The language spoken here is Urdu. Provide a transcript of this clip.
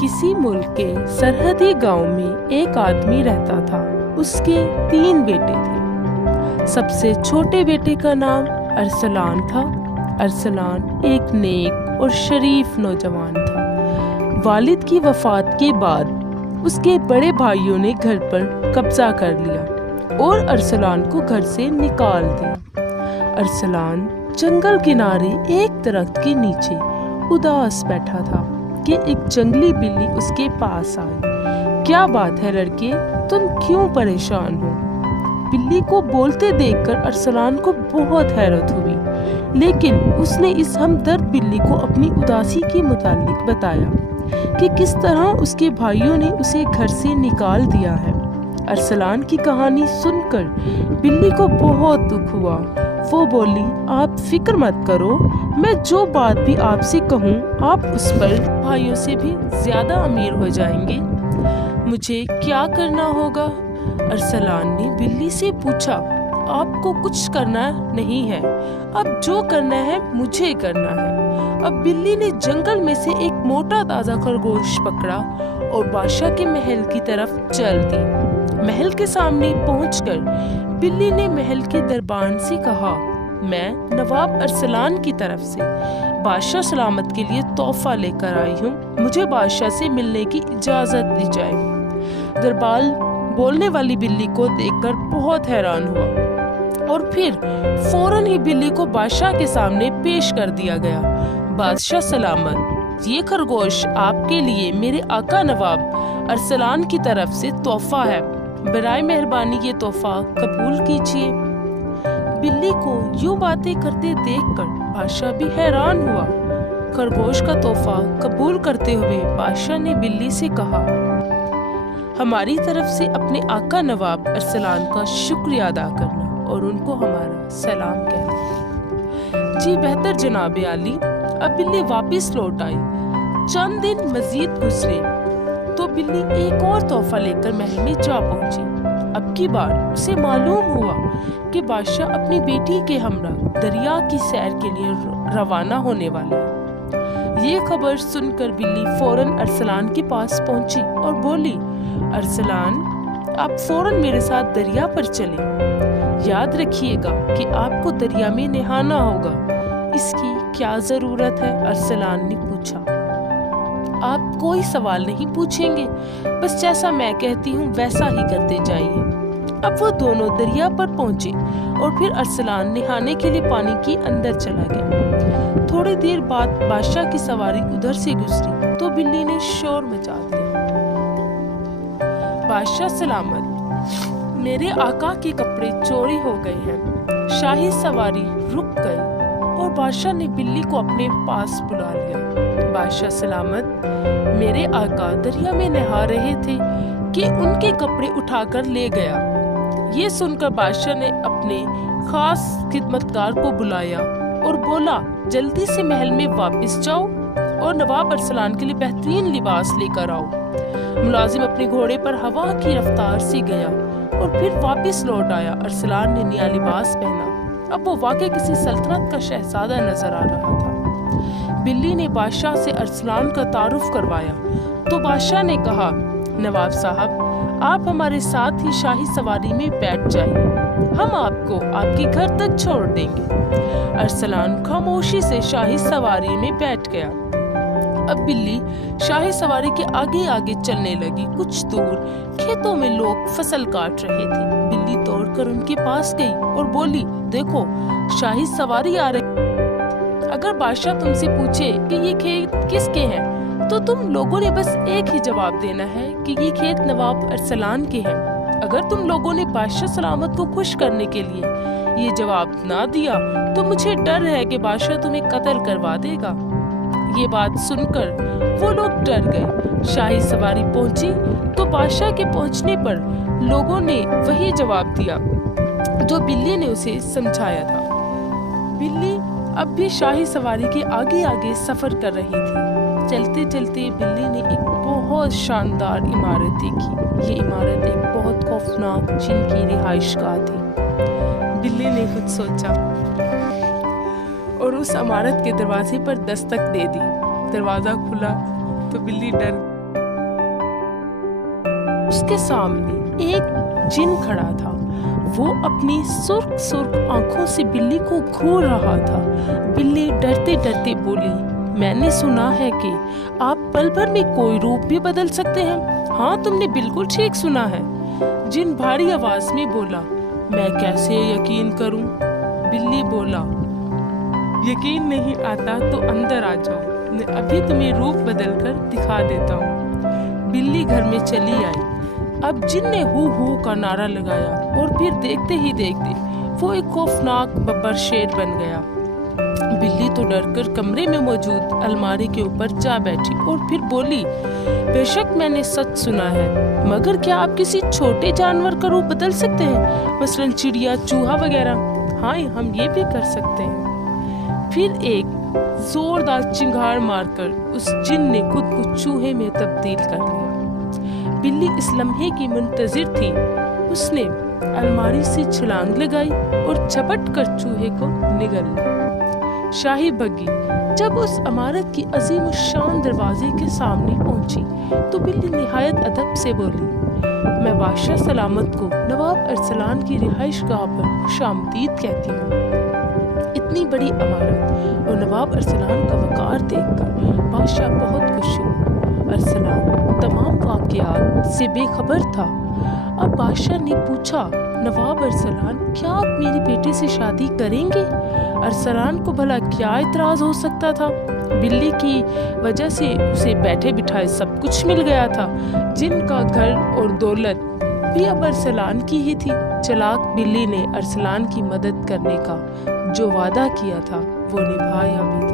کسی ملک کے سرحدی گاؤں میں ایک آدمی رہتا تھا۔ اس کے 3 بیٹے تھے۔ سب سے چھوٹے بیٹے کا نام ارسلان تھا۔ ارسلان ایک نیک اور شریف نوجوان تھا۔ والد کی وفات کے بعد اس کے بڑے بھائیوں نے گھر پر قبضہ کر لیا اور ارسلان کو گھر سے نکال دیا۔ ارسلان جنگل کنارے ایک درخت کے نیچے اداس بیٹھا تھا کہ ایک جنگلی بلی اس کے پاس آئی۔ کیا بات ہے لڑکے، تم کیوں پریشان ہو؟ بلی کو بولتے دیکھ کر ارسلان کو بہت حیرت ہوئی، لیکن اس نے اس ہمدرد بلی کو اپنی اداسی کے متعلق بتایا کہ کس طرح اس کے بھائیوں نے اسے گھر سے نکال دیا ہے۔ ارسلان کی کہانی سن کر بلی کو بہت دکھ ہوا۔ وہ بولی، آپ فکر مت کرو، میں جو بات بھی آپ سے کہوں آپ اس پر بھائیوں سے بھی زیادہ امیر ہو جائیں گے۔ مجھے کیا کرنا ہوگا؟ ارسلان نے بلی سے پوچھا۔ آپ کو کچھ کرنا نہیں ہے، اب جو کرنا ہے مجھے کرنا ہے۔ اب بلی نے جنگل میں سے ایک موٹا تازہ خرگوش پکڑا اور بادشاہ کے محل کی طرف چل دی۔ محل کے سامنے پہنچ کر بلی نے محل کے دربان سے کہا، میں نواب ارسلان کی طرف سے بادشاہ سلامت کے لیے تحفہ لے کر آئی ہوں، مجھے بادشاہ سے ملنے کی اجازت دی جائے۔ دربان بولنے والی بلی کو دیکھ کر بہت حیران ہوا اور پھر فوراً ہی بلی کو بادشاہ کے سامنے پیش کر دیا گیا۔ بادشاہ سلامت، یہ خرگوش آپ کے لیے میرے آقا نواب ارسلان کی طرف سے تحفہ ہے، برائے مہربانی یہ تحفہ قبول کیجیے۔ بلی کو یوں باتیں کرتے دیکھ کر بادشاہ بھی حیران ہوا۔ خرگوش کا تحفہ قبول کرتے ہوئے بادشاہ نے بلی سے کہا، ہماری طرف سے اپنے آقا نواب ارسلان کا شکریہ ادا کرنا اور ان کو ہمارا سلام کہنا۔ جی بہتر جناب عالی۔ اب بلی واپس لوٹ آئی۔ چند دن مزید گزرے تو بلی ایک اور تحفہ لے کر محل میں جا پہنچی۔ اب کی بار اسے معلوم ہوا کہ بادشاہ اپنی بیٹی کے ہمراہ دریا کی سیر کے لیے روانہ ہونے والا ہے۔ یہ خبر سن کر بلی فوراً ارسلان کے پاس پہنچی اور بولی، ارسلان، آپ فوراً میرے ساتھ دریا پر چلیں۔ یاد رکھیے گا کہ آپ کو دریا میں نہانا ہوگا۔ اس کی کیا ضرورت ہے؟ ارسلان نے پوچھا۔ آپ کوئی سوال نہیں پوچھیں گے، بس جیسا میں کہتی ہوں ویسا ہی کرتے جائیے۔ اب وہ دونوں دریا پر پہنچے اور پھر ارسلان نہانے کے لیے پانی کے اندر چلا گیا۔ تھوڑی دیر بعد بادشاہ کی سواری ادھر سے گزری تو بلی نے شور مچا دیا، بادشاہ سلامت، میرے آقا کے کپڑے چوری ہو گئے ہیں۔ شاہی سواری رک گئی اور بادشاہ نے بلی کو اپنے پاس بلا لیا۔ بادشاہ سلامت، میرے آقا دریا میں نہا رہے تھے کہ ان کے کپڑے اٹھا کر لے گیا۔ یہ سن کر بادشاہ نے اپنے خاص خدمتگار کو بلایا اور بولا، جلدی سے محل میں واپس جاؤ اور نواب ارسلان کے لیے بہترین لباس لے کر آؤ۔ ملازم اپنے گھوڑے پر ہوا کی رفتار سے گیا اور پھر واپس لوٹ آیا۔ ارسلان نے نیا لباس پہنا۔ اب وہ واقعی کسی سلطنت کا شہزادہ نظر آ رہا تھا۔ بلی نے بادشاہ سے ارسلان کا تعارف کروایا تو بادشاہ نے کہا، نواب صاحب، آپ ہمارے ساتھ ہی شاہی سواری میں بیٹھ جائیے، ہم آپ کو آپ کے گھر تک چھوڑ دیں گے۔ ارسلان خاموشی سے شاہی سواری میں بیٹھ گیا۔ اب بلی شاہی سواری کے آگے آگے چلنے لگی۔ کچھ دور کھیتوں میں لوگ فصل کاٹ رہے تھے۔ بلی دوڑ کر ان کے پاس گئی اور بولی، دیکھو شاہی سواری آ رہی۔ اگر بادشاہ تم سے پوچھے کہ یہ کھیت کس کے ہیں تو تم لوگوں نے بس ایک ہی جواب دینا ہے کہ یہ کھیت نواب ارسلان کے ہیں۔ اگر تم لوگوں نے بادشاہ سلامت کو خوش کرنے کے لیے یہ جواب نہ دیا تو مجھے ڈر ہے کہ بادشاہ تمہیں قتل کروا دے گا۔ یہ بات سن کر وہ لوگ ڈر گئے۔ شاہی سواری پہنچی تو بادشاہ کے پہنچنے پر لوگوں نے وہی جواب دیا جو بلی نے اسے سمجھایا تھا۔ بلی اب بھی شاہی سواری کے آگے آگے سفر کر رہی تھی۔ چلتے چلتے بلی نے ایک بہت شاندار عمارت دیکھی۔ یہ عمارت ایک بہت خوفناک جن کی رہائش گاہ تھی۔ بلی نے خود سوچا اور اس عمارت کے دروازے پر دستک دے دی۔ دروازہ کھلا تو بلی ڈر اس کے سامنے ایک جن کھڑا تھا۔ وہ اپنی سرخ سرخ آنکھوں سے بلی کو گھور رہا تھا۔ بلی ڈرتے ڈرتے بولی، میں نے سنا ہے کہ آپ پل بھر میں کوئی روپ بھی بدل سکتے ہیں۔ ہاں، تم نے بالکل ٹھیک سنا ہے۔ جن بھاری آواز میں بولا، میں کیسے یقین کروں؟ بلی بولا، یقین نہیں آتا تو اندر آ جاؤ، میں ابھی تمہیں روپ بدل کر دکھا دیتا ہوں۔ بلی گھر میں چلی آئی۔ اب جن نے ہو ہو کا نعرہ لگایا اور پھر دیکھتے ہی دیکھتے وہ ایک خوفناک ببر شیر بن گیا۔ بلی تو ڈر کر کمرے میں موجود الماری کے اوپر جا بیٹھی اور پھر بولی، بے شک میں نے سچ سنا ہے، مگر کیا آپ کسی چھوٹے جانور کا روپ بدل سکتے ہیں، مثلاً چڑیا، چوہا وغیرہ؟ ہاں، ہم یہ بھی کر سکتے ہیں۔ پھر ایک زوردار چنگھاڑ مار کر اس جن نے خود کو چوہے میں تبدیل کر لیا۔ بلی اس لمحے کی منتظر تھی۔ اس نے الماری سے چھلانگ لگائی اور جھپٹ کر چوہے کو نگل لیا۔ شاہی بگی جب اس عمارت کی عظیم الشان دروازے کے سامنے پہنچی تو بلی نہایت ادب سے بولی، میں بادشاہ سلامت کو نواب ارسلان کی رہائش گاہ پر خوش آمدید کہتی ہوں۔ اتنی بڑی عمارت اور نواب ارسلان کا وقار دیکھ کر بادشاہ بہت خوش ہوا۔ ارسلان تمام واقعات سے بے خبر تھا۔ اب بادشاہ نے پوچھا، نواب ارسلان، کیا آپ میری بیٹی سے شادی کریں گے؟ ارسلان کو بھلا کیا اعتراض ہو سکتا تھا؟ بلی کی وجہ سے اسے بیٹھے بٹھائے سب کچھ مل گیا تھا۔ جن کا گھر اور دولت بھی اب ارسلان کی ہی تھی۔ چلاک بلی نے ارسلان کی مدد کرنے کا جو وعدہ کیا تھا وہ نبھایا بھی۔